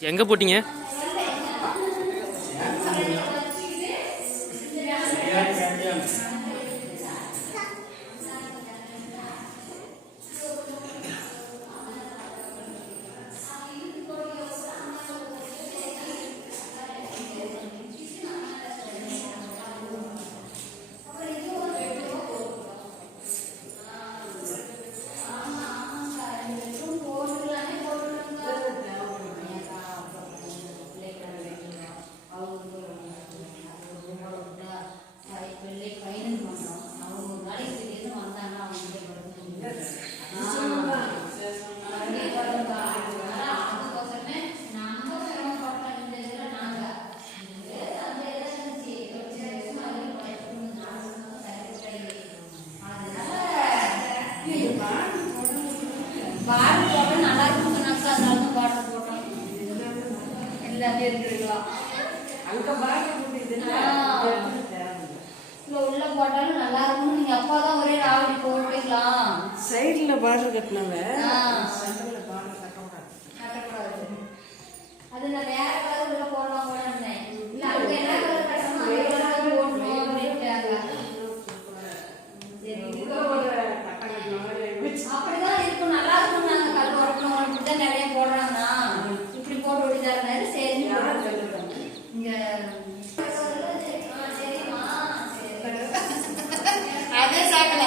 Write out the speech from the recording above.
எங்க போட்டீங்க? பார்டர் போட்டா நல்லா இருக்கும் சொன்னாக்கா, அதனால தான் பார்டர் போட்டோம். எல்லாமே இருக்குங்களா அங்க பார்டர் போட்டுதுன்னா உள்ள போட்டாலும் நல்லா இருக்கும். நீங்க அப்பா தான் ஒரே ராவடி போட்டுக்கலாம். சைடுல பார்டர் கட்டினாங்க, சென்டர்ல பார்டர் கட்டக்கூடாது. அது நான் வேற கலர் உள்ள போடலாம் போனேன். இல்ல அங்க என்ன கலர் கட்டணும் அதே கலர் போடணும் அப்படின்ட்டாங்க. அப்படிதான் இருக்கும், நல்லா இருக்கும். நாங்க கல் உரக்கணும் இப்படிதான் நிறைய போடுறாங்கன்னா இப்படி போட்டு விடுதாருனாரு. சரி இங்க அதே சாக்கல